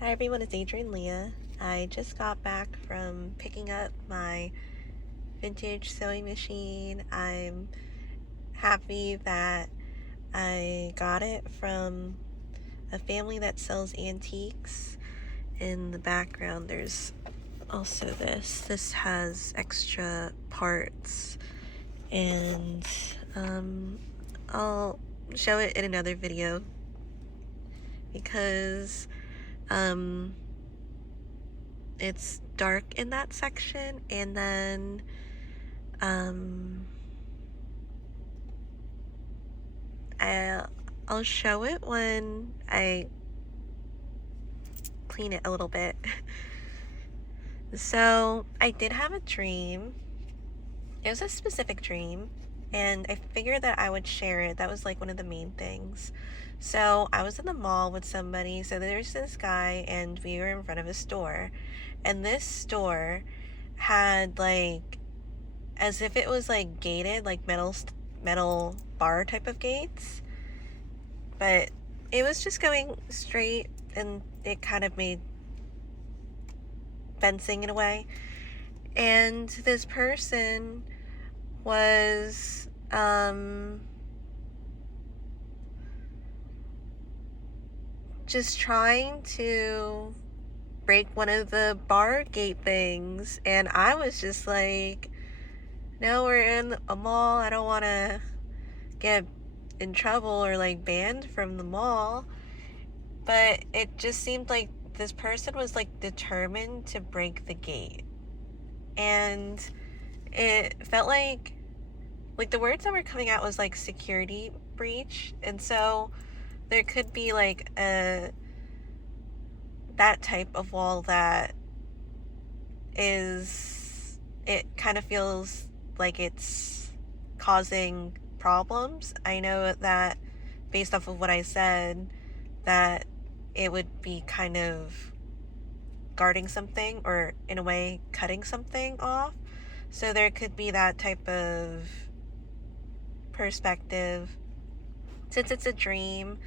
Hi everyone, it's Adrienne Leah. I just got back from picking up my vintage sewing machine. I'm happy that I got it from a family that sells antiques. In the background there's also this. This has extra parts, and I'll show it in another video because it's dark in that section, and then I'll show it when I clean it a little bit. So I did have a dream. It was a specific dream, and I figured that I would share it. That was like one of the main things. So I was in the mall with somebody. So there's this guy, and we were in front of a store, and this store had like, as if it was like gated, like metal bar type of gates, but it was just going straight, and it kind of made fencing in a way. And this person was just trying to break one of the bar gate things, and I was just like, no, we're in a mall, I don't want to get in trouble or like banned from the mall. But it just seemed like this person was like determined to break the gate, and it felt like the words that were coming out was like security breach. And so there could be like that type of wall that is, it kind of feels like it's causing problems. I know that based off of what I said, that it would be kind of guarding something, or in a way cutting something off. So there could be that type of perspective. Since it's a dream,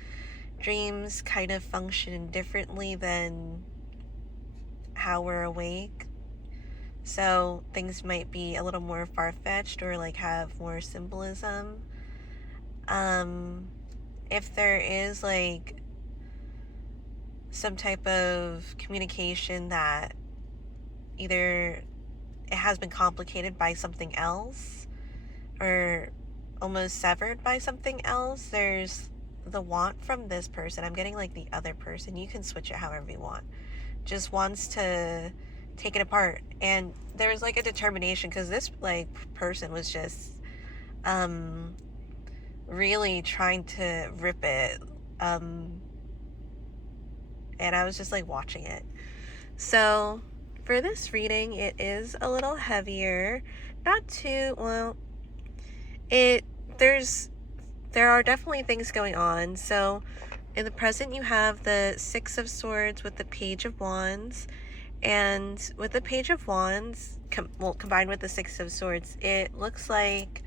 dreams kind of function differently than how we're awake. So things might be a little more far-fetched, or like have more symbolism. If there is like some type of communication that either it has been complicated by something else, or almost severed by something else, there's the want from this person. I'm getting like the other person. You can switch it however you want. Just wants to take it apart. And there's like a determination, because this like person was just really trying to rip it. And I was just like watching it. So for this reading, it is a little heavier. Not too, well, there are definitely things going on. So in the present, you have the Six of Swords with the Page of Wands. And with the Page of Wands, combined with the Six of Swords, it looks like,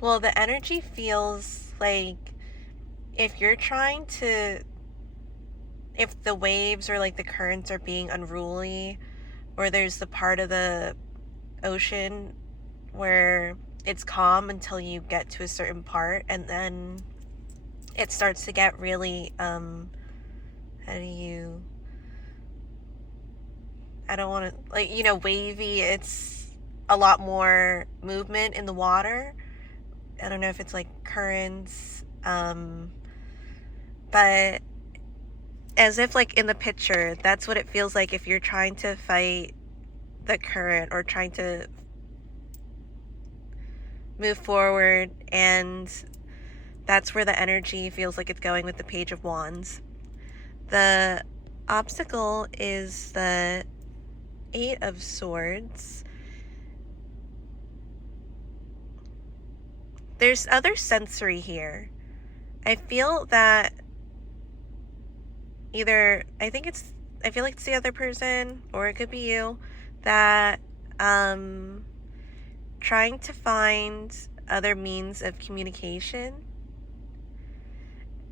well, the energy feels like if you're trying to, if the waves or like the currents are being unruly, or there's the part of the ocean where it's calm until you get to a certain part, and then it starts to get really how do you, I don't want to, like, wavy. It's a lot more movement in the water. I don't know if it's like currents, but as if like in the picture, that's what it feels like if you're trying to fight the current or trying to move forward. And that's where the energy feels like it's going with the Page of Wands. The obstacle is the Eight of Swords. There's other sensory here. I feel that either, I feel like it's the other person, or it could be you, that trying to find other means of communication.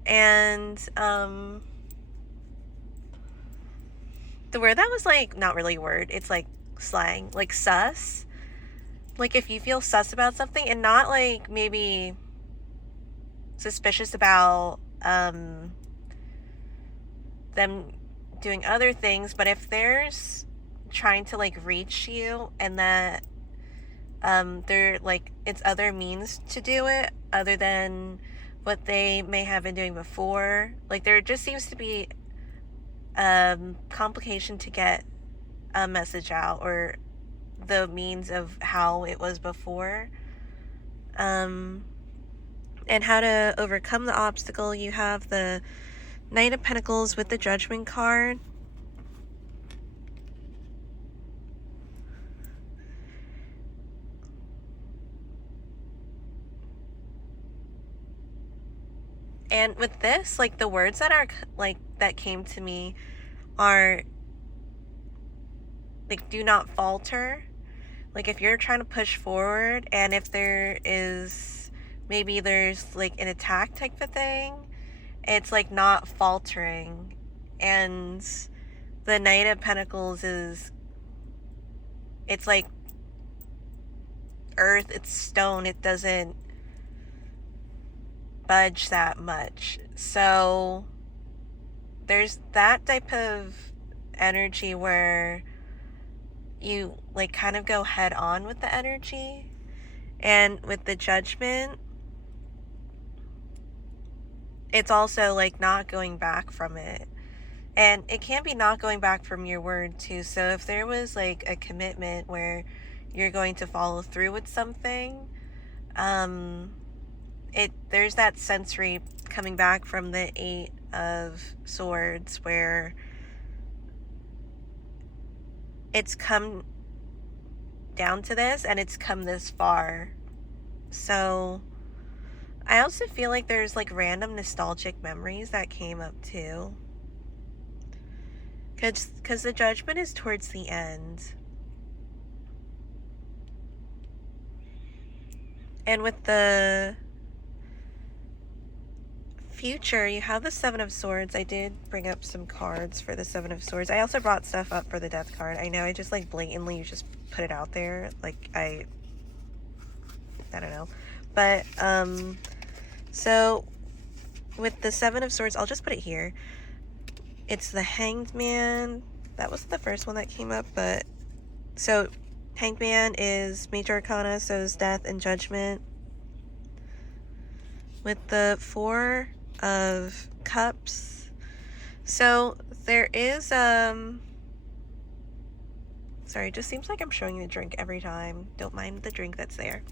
And the word that was like not really a word, it's like slang, like sus. Like if you feel sus about something and not like maybe suspicious about them doing other things, but if there's trying to like reach you and that they're like it's other means to do it other than what they may have been doing before, like there just seems to be complication to get a message out or the means of how it was before, and how to overcome the obstacle. You have the Knight of Pentacles with the Judgment card. And with this, like the words that are like that came to me are like do not falter. Like if you're trying to push forward and if there is maybe there's like an attack type of thing, it's like not faltering. And the Knight of Pentacles is, it's like earth, it's stone, it doesn't budge that much. So there's that type of energy where you like kind of go head on with the energy. And with the Judgment, it's also like not going back from it. And it can be not going back from your word too. So if there was like a commitment where you're going to follow through with something, there's that sensory coming back from the Eight of Swords where it's come down to this and it's come this far. So I also feel like there's like random nostalgic memories that came up too, because the Judgment is towards the end. And with the future, you have the Seven of Swords. I did bring up some cards for the Seven of Swords. I also brought stuff up for the Death card. I know I just like blatantly just put it out there. Like I don't know. But so with the Seven of Swords, I'll just put it here. It's the Hanged Man. That was the first one that came up, but so Hanged Man is Major Arcana, so is Death and Judgment. With the Four of Cups, so there is sorry, it just seems like I'm showing the drink every time. Don't mind the drink that's there.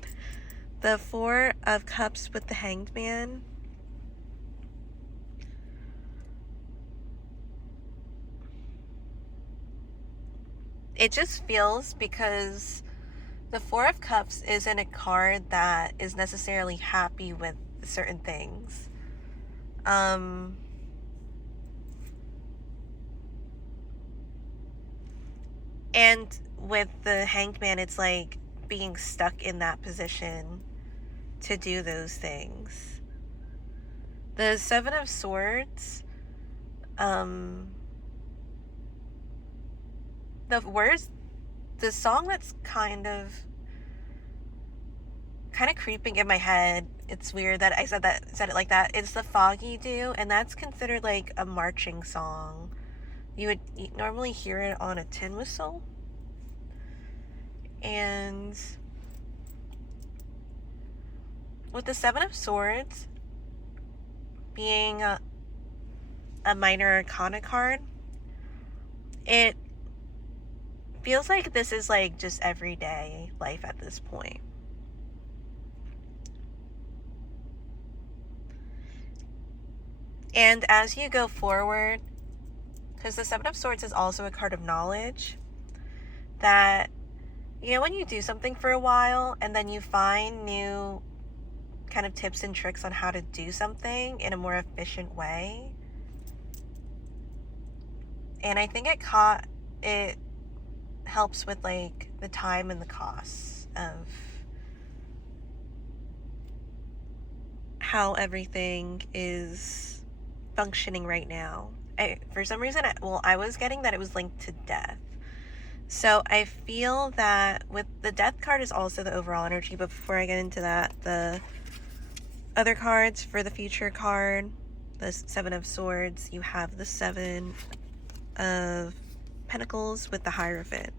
The Four of Cups with the Hanged Man. It just feels, because the Four of Cups isn't a card that is necessarily happy with certain things. And with the Hanged Man, it's like being stuck in that position to do those things. The Seven of Swords, the song that's kind of creeping in my head, it's weird that I said it like that, it's the Foggy Dew, and that's considered like a marching song. You would normally hear it on a tin whistle. And with the Seven of Swords being a Minor Arcana card, it feels like this is like just everyday life at this point. And as you go forward, because the Seven of Swords is also a card of knowledge, that, you know, when you do something for a while and then you find new kind of tips and tricks on how to do something in a more efficient way. And I think it helps with like the time and the costs of how everything is functioning right now. for some reason, I was getting that it was linked to death. So I feel that with the death card is also the overall energy, but before I get into that, the other cards for the future card, the Seven of Swords, you have the Seven of Pentacles with the Hierophant.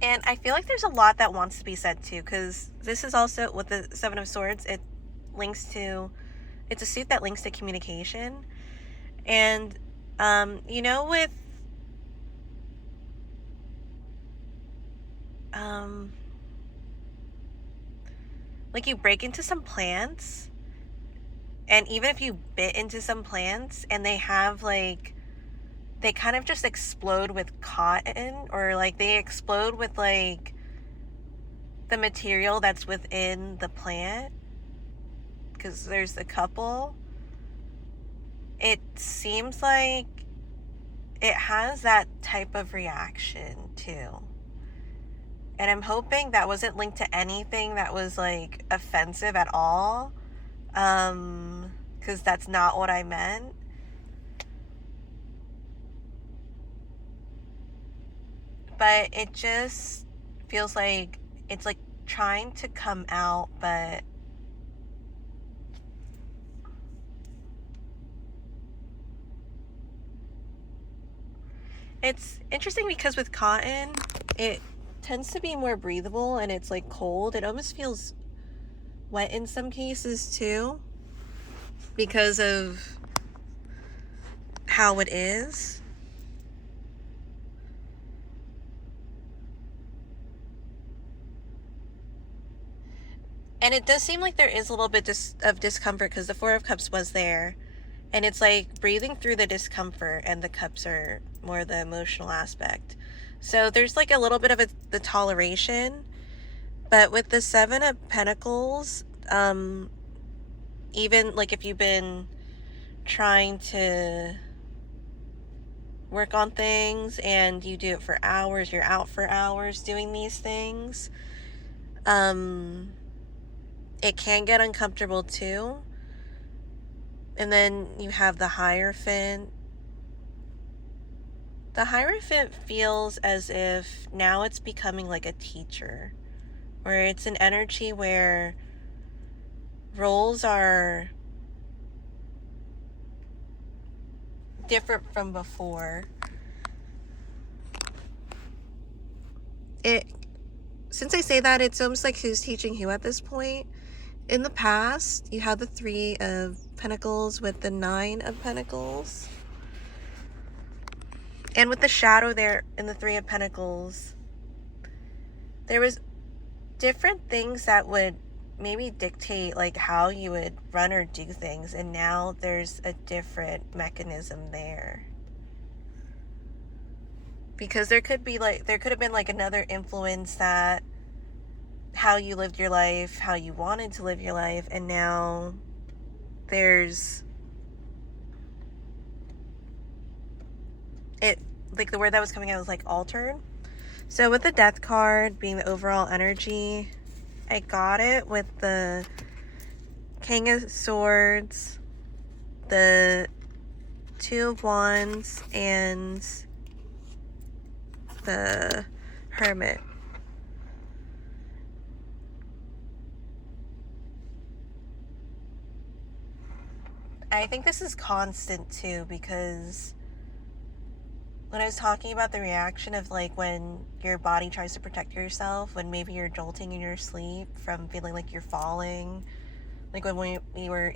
And I feel like there's a lot that wants to be said too, because this is also, with the Seven of Swords, it links to, it's a suit that links to communication. And, you know, with, like you break into some plants, and even if you bit into some plants and they have like, they kind of just explode with cotton, or like they explode with like the material that's within the plant, because there's a couple. It seems like it has that type of reaction too. And I'm hoping that wasn't linked to anything that was like offensive at all. Because that's not what I meant. But it just feels like it's like trying to come out, but it's interesting because with cotton, it tends to be more breathable and it's like cold. It almost feels wet in some cases too, because of how it is. And it does seem like there is a little bit of discomfort, because the Four of Cups was there. And it's like breathing through the discomfort, and the cups are more the emotional aspect. So there's like a little bit of the toleration. But with the Seven of Pentacles, even like if you've been trying to work on things and you do it for hours, you're out for hours doing these things, it can get uncomfortable too. And then you have the Hierophant. The Hierophant feels as if now it's becoming like a teacher, where it's an energy where roles are different from before. Since I say that, it's almost like who's teaching who at this point. In the past, you had the Three of Pentacles with the Nine of Pentacles. And with the shadow there in the Three of Pentacles, there was different things that would maybe dictate like how you would run or do things, and now there's a different mechanism there. Because there could have been like another influence that how you lived your life, how you wanted to live your life, and now there's it, like the word that was coming out was like altered. So with the Death card being the overall energy, I got it with the King of Swords, the Two of Wands, and the Hermit. I think this is constant too, because when I was talking about the reaction of like when your body tries to protect yourself, when maybe you're jolting in your sleep from feeling like you're falling, like when we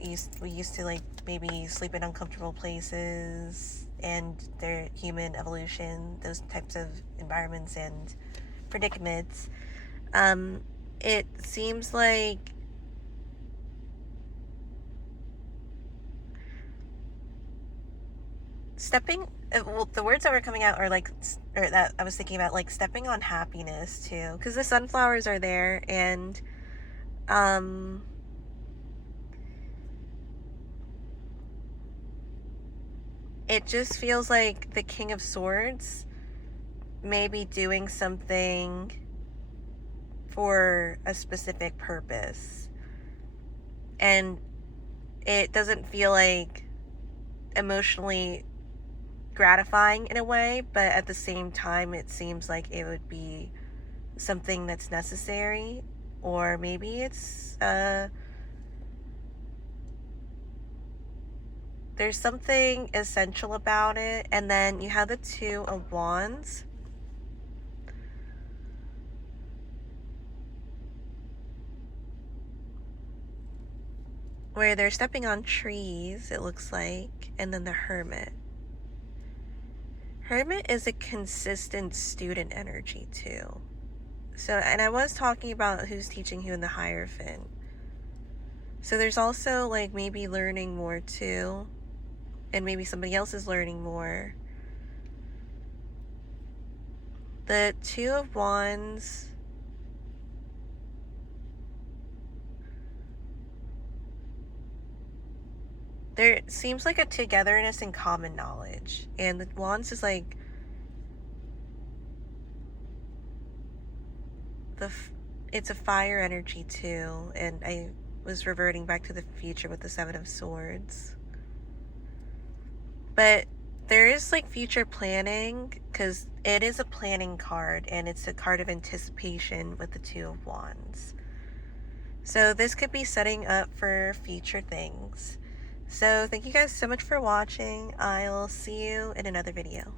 used to like maybe sleep in uncomfortable places, and their human evolution, those types of environments and predicaments, it seems like the words that were coming out are like, or that I was thinking about, like stepping on happiness too, because the sunflowers are there, and it just feels like the King of Swords may be doing something for a specific purpose. and it doesn't feel like emotionally gratifying in a way, but at the same time it seems like it would be something that's necessary, or maybe it's there's something essential about it. And then you have the Two of Wands, where they're stepping on trees, it looks like. And then the Hermit. Hermit is a consistent student energy too. So, and I was talking about who's teaching who in the Hierophant. So there's also like maybe learning more too, and maybe somebody else is learning more. The Two of Wands, there seems like a togetherness and common knowledge. And the Wands is like it's a fire energy too, and I was reverting back to the future with the Seven of Swords. But there is like future planning, because it is a planning card, and it's a card of anticipation with the Two of Wands. So this could be setting up for future things. So thank you guys so much for watching. I'll see you in another video.